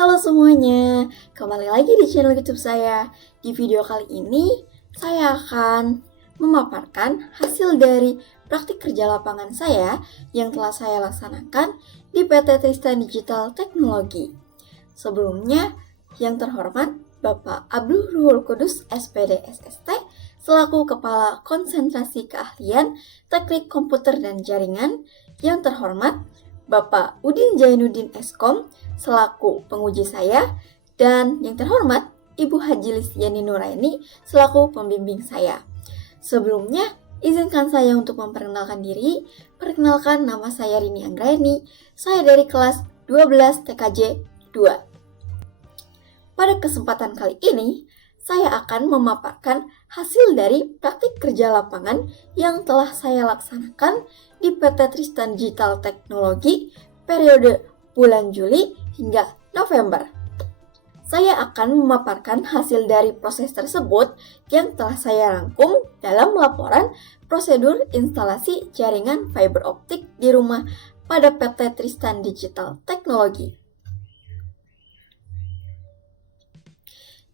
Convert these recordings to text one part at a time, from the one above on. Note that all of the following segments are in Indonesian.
Halo semuanya, kembali lagi di channel YouTube saya. Di video kali ini, saya akan memaparkan hasil dari praktik kerja lapangan saya yang telah saya laksanakan di PT Tristan Digital Teknologi. Sebelumnya, yang terhormat Bapak Abdul Ruhul Kudus SPD SST selaku Kepala Konsentrasi Keahlian Teknik Komputer dan Jaringan, yang terhormat Bapak Udin Jainuddin Eskom selaku penguji saya, dan yang terhormat Ibu Haji Listiani Nuraini selaku pembimbing saya. Sebelumnya, izinkan saya untuk memperkenalkan diri. Perkenalkan, nama saya Rini Anggraini. Saya dari kelas 12 TKJ 2. Pada kesempatan kali ini, saya akan memaparkan hasil dari praktik kerja lapangan yang telah saya laksanakan di PT Tristan Digital Teknologi periode bulan Juli hingga November. Saya akan memaparkan hasil dari proses tersebut yang telah saya rangkum dalam laporan prosedur instalasi jaringan fiber optik di rumah pada PT Tristan Digital Teknologi.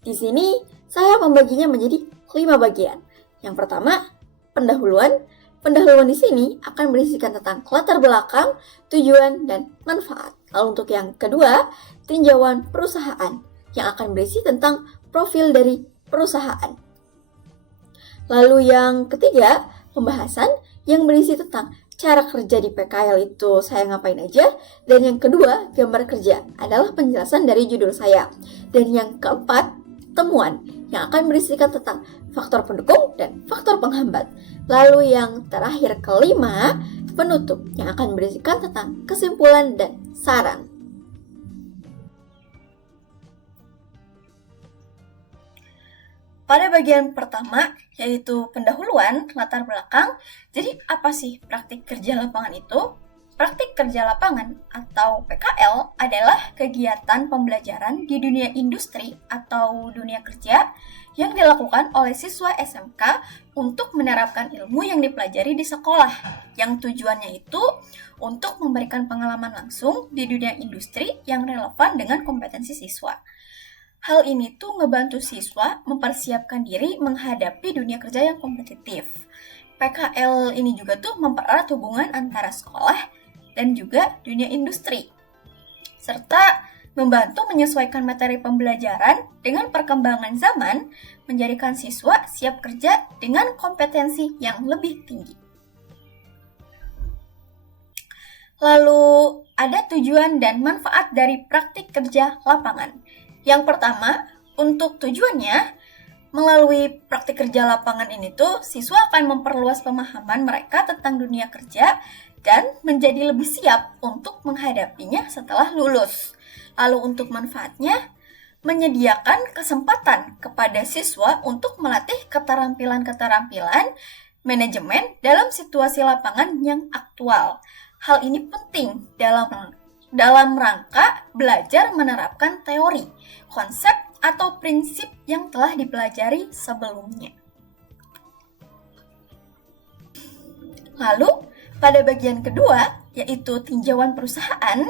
Di sini, saya membaginya menjadi 5 bagian. Yang pertama, pendahuluan. Pendahuluan di sini akan berisikan tentang latar belakang, tujuan, dan manfaat. Lalu untuk yang kedua, tinjauan perusahaan yang akan berisi tentang profil dari perusahaan. Lalu yang ketiga, pembahasan yang berisi tentang cara kerja di PKL itu saya ngapain aja. Dan yang kedua, gambar kerja adalah penjelasan dari judul saya. Dan yang keempat, temuan yang akan berisikan tentang faktor pendukung dan faktor penghambat. Lalu yang terakhir kelima, penutup yang akan berisikan tentang kesimpulan dan saran. Pada bagian pertama, yaitu pendahuluan, latar belakang. Jadi apa sih praktik kerja lapangan itu? Praktik kerja lapangan atau PKL adalah kegiatan pembelajaran di dunia industri atau dunia kerja yang dilakukan oleh siswa SMK untuk menerapkan ilmu yang dipelajari di sekolah, yang tujuannya itu untuk memberikan pengalaman langsung di dunia industri yang relevan dengan kompetensi siswa. Hal ini tuh ngebantu siswa mempersiapkan diri menghadapi dunia kerja yang kompetitif. PKL ini juga tuh mempererat hubungan antara sekolah dan juga dunia industri, serta membantu menyesuaikan materi pembelajaran dengan perkembangan zaman, menjadikan siswa siap kerja dengan kompetensi yang lebih tinggi. Lalu, ada tujuan dan manfaat dari praktik kerja lapangan. Yang pertama, untuk tujuannya, melalui praktik kerja lapangan ini tuh, siswa akan memperluas pemahaman mereka tentang dunia kerja dan menjadi lebih siap untuk menghadapinya setelah lulus. Lalu untuk manfaatnya, menyediakan kesempatan kepada siswa untuk melatih keterampilan-keterampilan manajemen dalam situasi lapangan yang aktual. Hal ini penting dalam rangka belajar menerapkan teori, konsep, atau prinsip yang telah dipelajari sebelumnya. Lalu, pada bagian kedua, yaitu tinjauan perusahaan,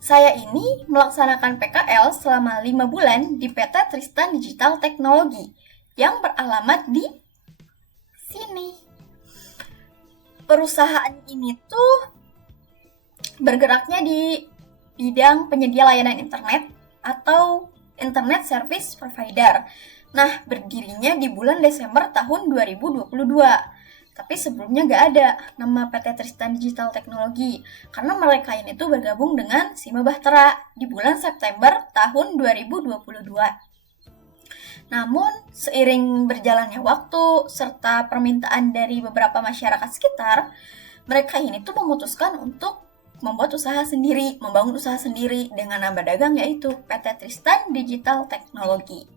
saya ini melaksanakan PKL selama 5 bulan di PT Tristan Digital Teknologi yang beralamat di sini. Perusahaan ini tuh bergeraknya di bidang penyedia layanan internet atau Internet Service Provider. Nah, berdirinya di bulan Desember tahun 2022. Tapi sebelumnya nggak ada nama PT Tristan Digital Teknologi, karena mereka ini tuh bergabung dengan Sima Bahtera di bulan September tahun 2022. Namun, seiring berjalannya waktu serta permintaan dari beberapa masyarakat sekitar, mereka ini tuh memutuskan untuk membuat usaha sendiri, membangun usaha sendiri dengan nama dagang yaitu PT Tristan Digital Teknologi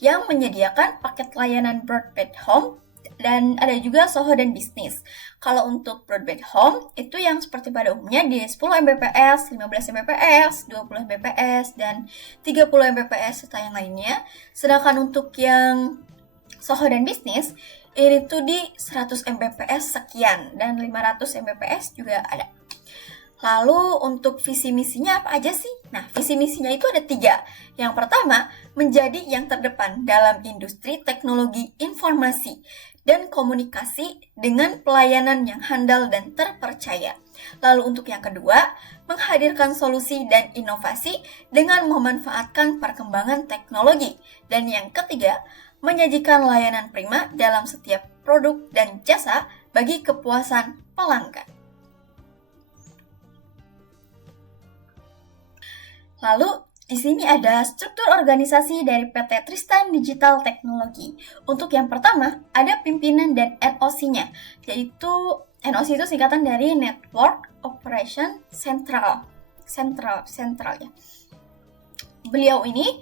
yang menyediakan paket layanan broadband home dan ada juga SOHO dan bisnis. Kalau untuk broadband home itu yang seperti pada umumnya di 10 Mbps, 15 Mbps, 20 Mbps, dan 30 Mbps serta yang lainnya. Sedangkan untuk yang SOHO dan bisnis ini tuh di 100 Mbps sekian dan 500 Mbps juga ada. Lalu untuk visi misinya apa aja sih? Nah, visi misinya itu ada 3. Yang pertama, menjadi yang terdepan dalam industri teknologi informasi dan komunikasi dengan pelayanan yang handal dan terpercaya. Lalu untuk yang kedua, menghadirkan solusi dan inovasi dengan memanfaatkan perkembangan teknologi. Dan yang ketiga, menyajikan layanan prima dalam setiap produk dan jasa bagi kepuasan pelanggan. Lalu, di sini ada struktur organisasi dari PT Tristan Digital Technology. Untuk yang pertama, ada pimpinan dan NOC-nya, yaitu NOC itu singkatan dari Network Operation Central ya. Beliau ini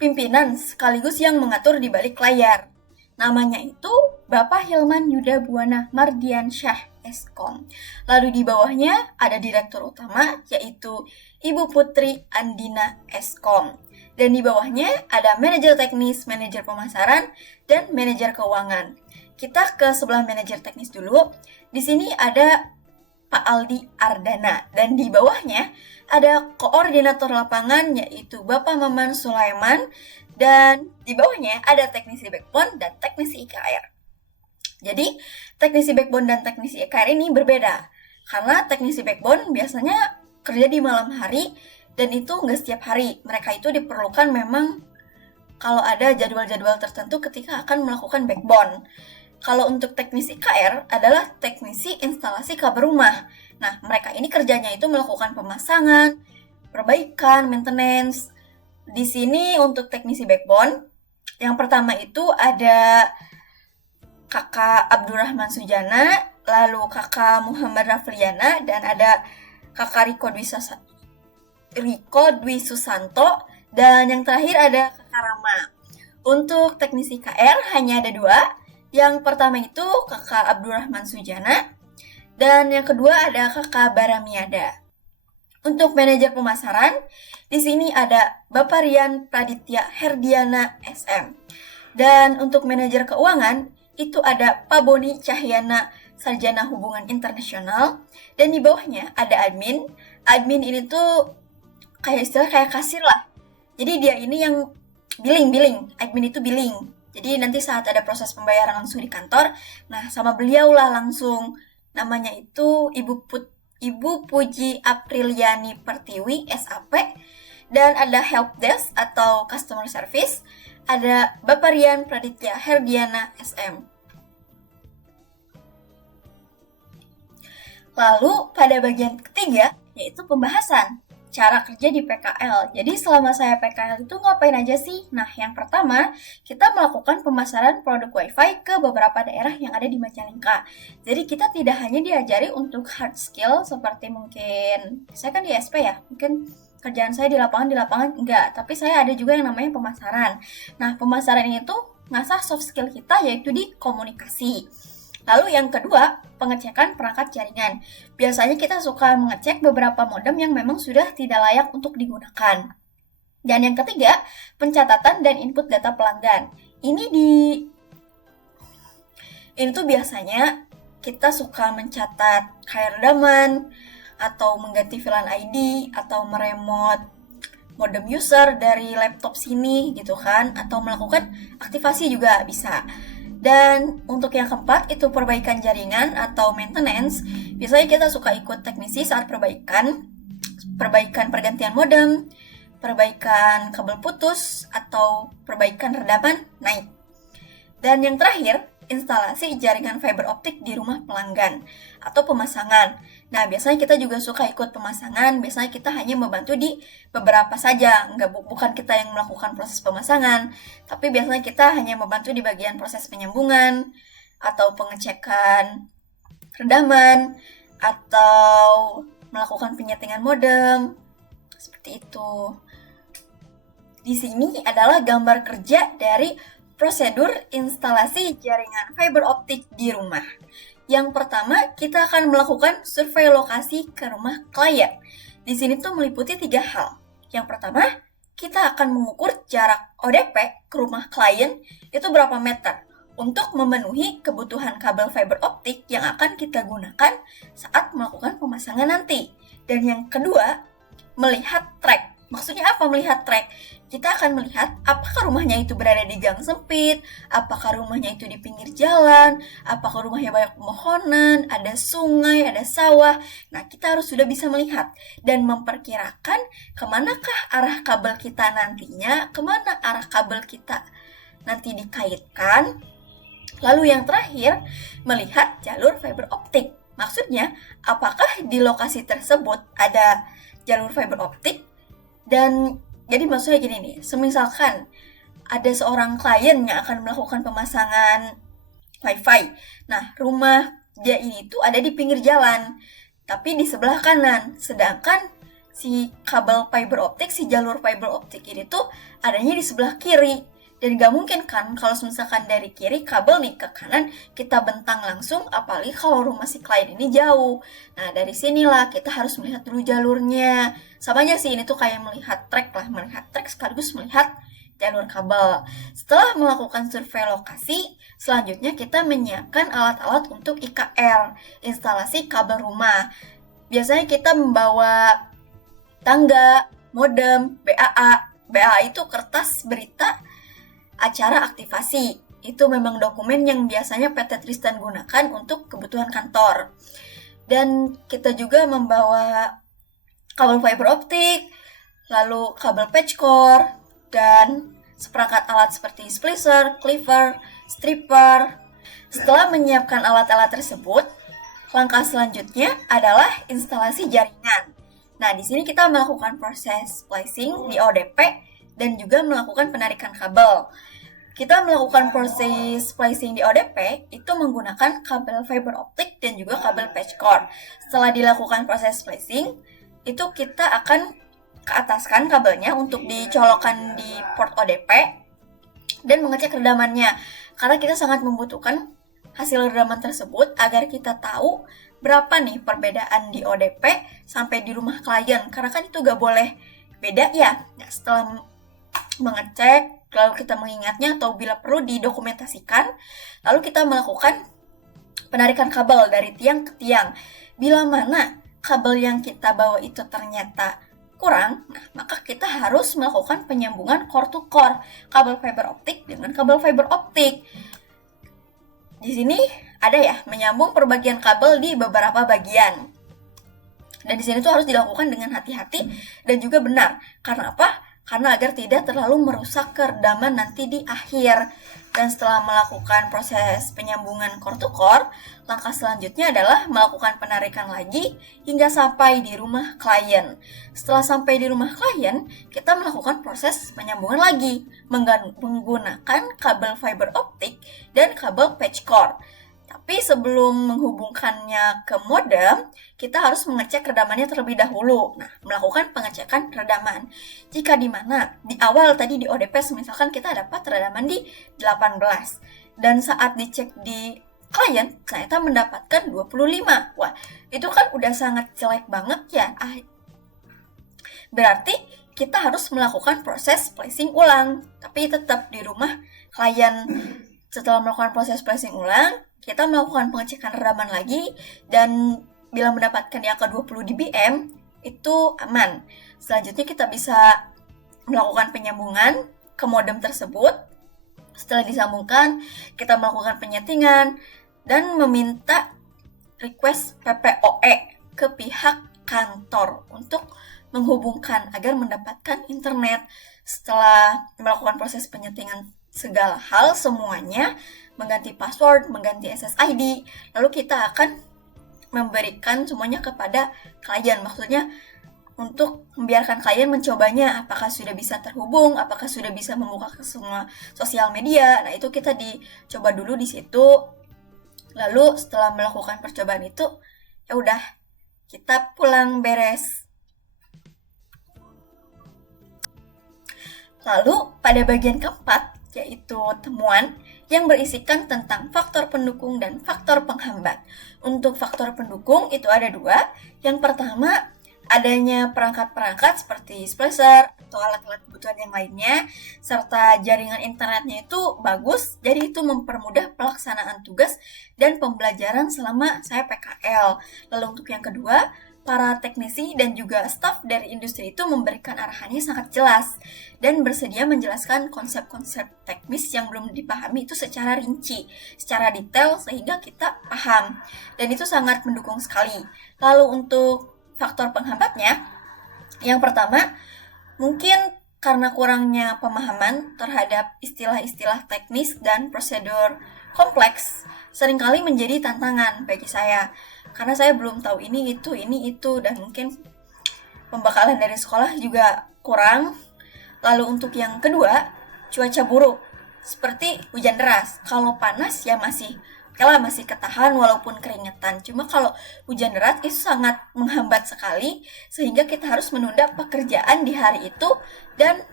pimpinan sekaligus yang mengatur di balik layar. Namanya itu Bapak Hilman Yuda Buana Mardiansyah Eskom. Lalu di bawahnya ada direktur utama yaitu Ibu Putri Andina Eskom. Dan di bawahnya ada manajer teknis, manajer pemasaran, dan manajer keuangan. Kita ke sebelah manajer teknis dulu. Di sini ada Pak Aldi Ardana. Dan di bawahnya ada koordinator lapangan yaitu Bapak Maman Sulaiman. Dan di bawahnya ada teknisi backbone dan teknisi IKR. Jadi, teknisi backbone dan teknisi IKR ini berbeda. Karena teknisi backbone biasanya kerja di malam hari dan itu nggak setiap hari. Mereka itu diperlukan memang kalau ada jadwal-jadwal tertentu ketika akan melakukan backbone. Kalau untuk teknisi IKR adalah teknisi instalasi kabel rumah. Nah, mereka ini kerjanya itu melakukan pemasangan, perbaikan, maintenance. Di sini untuk teknisi backbone, yang pertama itu ada Kakak Abdurrahman Sujana, lalu Kakak Muhammad Rafliana, dan ada Kakak Riko Dwi Susanto, dan yang terakhir ada Kakak Rama. Untuk teknisi KR hanya ada 2. Yang pertama itu Kakak Abdurrahman Sujana, dan yang kedua ada Kakak Baramiada. Untuk manajer pemasaran, di sini ada Bapak Rian Praditya Herdiana SM. Dan untuk manajer keuangan, itu ada Pak Boni Cahyana Sarjana Hubungan Internasional. Dan di bawahnya ada admin. Admin ini tuh kayak kasir lah. Jadi dia ini yang billing. Admin itu billing. Jadi nanti saat ada proses pembayaran langsung di kantor, nah sama beliau lah langsung. Namanya itu Ibu Puji Apriliani Pertiwi, SAP. Dan ada help desk atau customer service. Ada Bapak Rian Praditya Herdiana SM. Lalu pada bagian ketiga yaitu pembahasan cara kerja di PKL. Jadi selama saya PKL itu ngapain aja sih? Nah, yang pertama kita melakukan pemasaran produk WiFi ke beberapa daerah yang ada di Majalengka. Jadi kita tidak hanya diajari untuk hard skill seperti mungkin saya kan di SP ya, mungkin kerjaan saya di lapangan enggak, tapi saya ada juga yang namanya pemasaran. Nah, pemasaran ini tuh ngasah soft skill kita yaitu di komunikasi. Lalu yang kedua, pengecekan perangkat jaringan. Biasanya kita suka mengecek beberapa modem yang memang sudah tidak layak untuk digunakan. Dan yang ketiga, pencatatan dan input data pelanggan. Ini tuh biasanya kita suka mencatat kayak redaman, atau mengganti VLAN ID, atau meremot modem user dari laptop sini gitu kan, atau melakukan aktivasi juga bisa. Dan untuk yang keempat itu perbaikan jaringan atau maintenance. Biasanya kita suka ikut teknisi saat perbaikan pergantian modem, perbaikan kabel putus, atau perbaikan redaman naik. Dan yang terakhir, instalasi jaringan fiber optik di rumah pelanggan atau pemasangan. Nah, biasanya kita juga suka ikut pemasangan. Biasanya kita hanya membantu di beberapa saja, bukan kita yang melakukan proses pemasangan, tapi biasanya kita hanya membantu di bagian proses penyambungan atau pengecekan redaman atau melakukan penyetingan modem. Seperti itu. Di sini adalah gambar kerja dari prosedur instalasi jaringan fiber optik di rumah. Yang pertama, kita akan melakukan survei lokasi ke rumah klien. Di sini tuh meliputi 3 hal. Yang pertama, kita akan mengukur jarak ODP ke rumah klien itu berapa meter untuk memenuhi kebutuhan kabel fiber optik yang akan kita gunakan saat melakukan pemasangan nanti. Dan yang kedua, melihat track. Maksudnya apa melihat track? Kita akan melihat apakah rumahnya itu berada di gang sempit, apakah rumahnya itu di pinggir jalan, apakah rumahnya banyak pepohonan, ada sungai, ada sawah. Nah, kita harus sudah bisa melihat dan memperkirakan kemanakah arah kabel kita nantinya, kemana arah kabel kita nanti dikaitkan. Lalu yang terakhir, melihat jalur fiber optik. Maksudnya, apakah di lokasi tersebut ada jalur fiber optik? Dan jadi maksudnya gini nih, semisalkan ada seorang klien yang akan melakukan pemasangan wifi. Nah, rumah dia ini tuh ada di pinggir jalan, tapi di sebelah kanan. Sedangkan si kabel fiber optik, si jalur fiber optik ini tuh adanya di sebelah kiri. Dan gak mungkin kan kalau misalkan dari kiri kabel nih ke kanan kita bentang langsung, apalagi kalau rumah si klien ini jauh. Nah, dari sinilah kita harus melihat dulu jalurnya. Sama aja sih, ini tuh kayak melihat track lah, melihat track sekaligus melihat jalur kabel. Setelah melakukan survei lokasi, selanjutnya kita menyiapkan alat-alat untuk IKR, instalasi kabel rumah. Biasanya kita membawa tangga, modem, BAA. BAA itu kertas berita acara aktivasi. Itu memang dokumen yang biasanya PT Tristan gunakan untuk kebutuhan kantor. Dan kita juga membawa kabel fiber optik, lalu kabel patch core, dan seperangkat alat seperti splicer, cleaver, stripper. Setelah menyiapkan alat-alat tersebut, langkah selanjutnya adalah instalasi jaringan. Nah, di sini kita melakukan proses splicing di ODP dan juga melakukan penarikan kabel. Kita melakukan proses splicing di ODP itu menggunakan kabel fiber optik dan juga kabel patch core. Setelah dilakukan proses splicing, itu kita akan keataskan kabelnya untuk dicolokkan di port ODP dan mengecek redamannya. Karena kita sangat membutuhkan hasil redaman tersebut agar kita tahu berapa nih perbedaan di ODP sampai di rumah klien. Karena kan itu gak boleh beda ya. Nah, setelah mengecek, lalu kita mengingatnya atau bila perlu didokumentasikan, lalu kita melakukan penarikan kabel dari tiang ke tiang. Bila mana kabel yang kita bawa itu ternyata kurang, nah, maka kita harus melakukan penyambungan core to core, kabel fiber optik dengan kabel fiber optik. Di sini ada ya, menyambung perbagian kabel di beberapa bagian. Dan di sini tuh harus dilakukan dengan hati-hati dan juga benar. Karena apa? Karena agar tidak terlalu merusak keredaman nanti di akhir. Dan setelah melakukan proses penyambungan core to core, langkah selanjutnya adalah melakukan penarikan lagi hingga sampai di rumah klien. Setelah sampai di rumah klien, kita melakukan proses penyambungan lagi menggunakan kabel fiber optik dan kabel patch core. Tapi sebelum menghubungkannya ke modem, kita harus mengecek redamannya terlebih dahulu. Nah, melakukan pengecekan redaman. Jika di mana di awal tadi di ODP misalkan kita dapat redaman di 18 dan saat dicek di klien ternyata mendapatkan 25. Wah, itu kan udah sangat jelek banget ya. Berarti kita harus melakukan proses splicing ulang, tapi tetap di rumah klien. Setelah melakukan proses splicing ulang, kita melakukan pengecekan redaman lagi dan bila mendapatkan yang ke 20 dBm itu aman. Selanjutnya kita bisa melakukan penyambungan ke modem tersebut. Setelah disambungkan, kita melakukan penyetingan dan meminta request PPOE ke pihak kantor untuk menghubungkan agar mendapatkan internet. Setelah melakukan proses penyetingan segala hal semuanya, mengganti password, mengganti SSID, lalu kita akan memberikan semuanya kepada klien. Maksudnya untuk membiarkan klien mencobanya, apakah sudah bisa terhubung, apakah sudah bisa membuka ke semua sosial media. Nah, itu kita dicoba dulu di situ. Lalu setelah melakukan percobaan itu, ya udah, kita pulang beres. Lalu pada bagian keempat, yaitu temuan yang berisikan tentang faktor pendukung dan faktor penghambat. Untuk faktor pendukung itu ada dua. Yang pertama, adanya perangkat-perangkat seperti Splacer atau alat-alat kebutuhan yang lainnya, serta jaringan internetnya itu bagus, jadi itu mempermudah pelaksanaan tugas dan pembelajaran selama saya PKL. Lalu untuk yang kedua, para teknisi dan juga staf dari industri itu memberikan arahannya sangat jelas dan bersedia menjelaskan konsep-konsep teknis yang belum dipahami itu secara rinci, secara detail sehingga kita paham. Dan itu sangat mendukung sekali. Lalu untuk faktor penghambatnya, yang pertama, mungkin karena kurangnya pemahaman terhadap istilah-istilah teknis dan prosedur kompleks, seringkali menjadi tantangan bagi saya. Karena saya belum tahu ini itu, dan mungkin pembekalan dari sekolah juga kurang. Lalu untuk yang kedua, cuaca buruk, seperti hujan deras. Kalau panas ya masih ketahan walaupun keringetan. Cuma kalau hujan deras itu sangat menghambat sekali, sehingga kita harus menunda pekerjaan di hari itu dan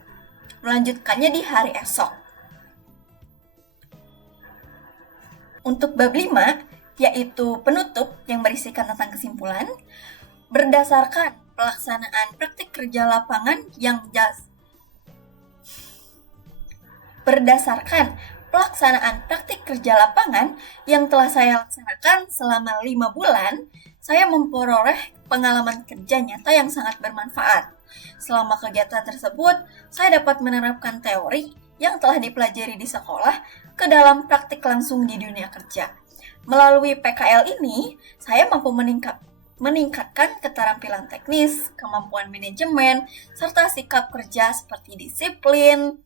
melanjutkannya di hari esok. Untuk bab 5, yaitu penutup yang berisikan tentang kesimpulan, berdasarkan pelaksanaan praktik kerja lapangan yang telah saya laksanakan selama 5 bulan, saya memperoleh pengalaman kerja nyata yang sangat bermanfaat. Selama kegiatan tersebut, saya dapat menerapkan teori yang telah dipelajari di sekolah ke dalam praktik langsung di dunia kerja. Melalui PKL ini, saya mampu meningkatkan keterampilan teknis, kemampuan manajemen, serta sikap kerja seperti disiplin,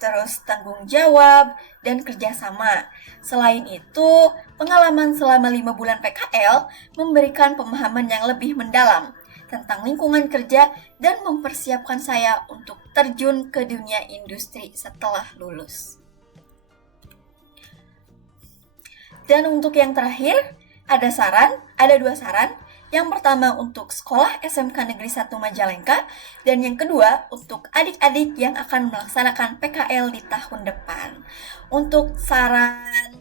terus tanggung jawab, dan kerjasama. Selain itu, pengalaman selama 5 bulan PKL memberikan pemahaman yang lebih mendalam tentang lingkungan kerja dan mempersiapkan saya untuk terjun ke dunia industri setelah lulus. Dan untuk yang terakhir, ada 2 saran. Yang pertama untuk sekolah SMK Negeri 1 Majalengka, dan yang kedua untuk adik-adik yang akan melaksanakan PKL di tahun depan. Untuk saran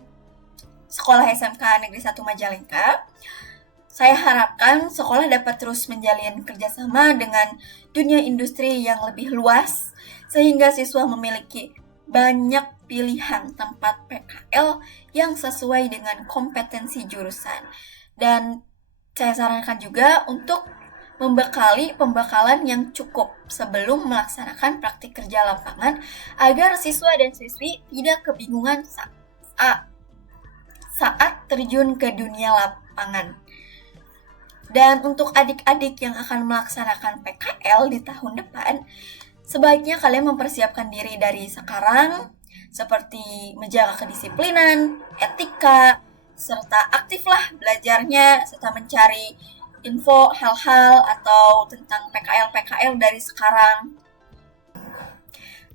sekolah SMK Negeri 1 Majalengka, saya harapkan sekolah dapat terus menjalin kerjasama dengan dunia industri yang lebih luas, sehingga siswa memiliki banyak pilihan tempat PKL yang sesuai dengan kompetensi jurusan. Dan saya sarankan juga untuk membekali pembekalan yang cukup sebelum melaksanakan praktik kerja lapangan agar siswa dan siswi tidak kebingungan saat terjun ke dunia lapangan. Dan untuk adik-adik yang akan melaksanakan PKL di tahun depan, sebaiknya kalian mempersiapkan diri dari sekarang, seperti menjaga kedisiplinan, etika, serta aktiflah belajarnya, serta mencari info hal-hal atau tentang PKL dari sekarang.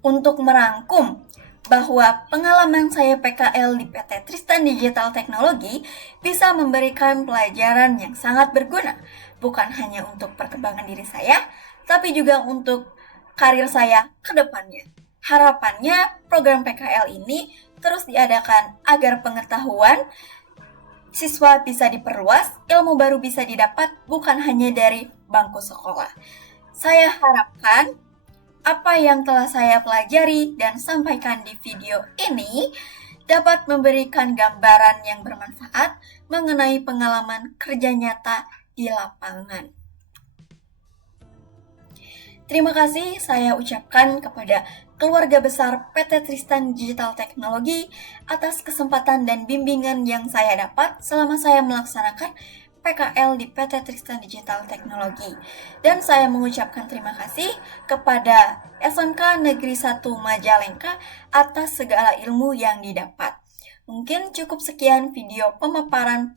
Untuk merangkum bahwa pengalaman saya PKL di PT Tristan Digital Teknologi bisa memberikan pelajaran yang sangat berguna, bukan hanya untuk perkembangan diri saya, tapi juga untuk karir saya ke depannya. Harapannya program PKL ini terus diadakan agar pengetahuan siswa bisa diperluas, ilmu baru bisa didapat bukan hanya dari bangku sekolah. Saya harapkan apa yang telah saya pelajari dan sampaikan di video ini dapat memberikan gambaran yang bermanfaat mengenai pengalaman kerja nyata di lapangan. Terima kasih saya ucapkan kepada keluarga besar PT Tristan Digital Teknologi atas kesempatan dan bimbingan yang saya dapat selama saya melaksanakan PKL di PT Tristan Digital Teknologi. Dan saya mengucapkan terima kasih kepada SMK Negeri 1 Majalengka atas segala ilmu yang didapat. Mungkin cukup sekian video pemaparan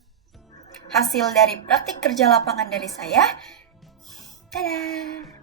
hasil dari praktik kerja lapangan dari saya. Dadah!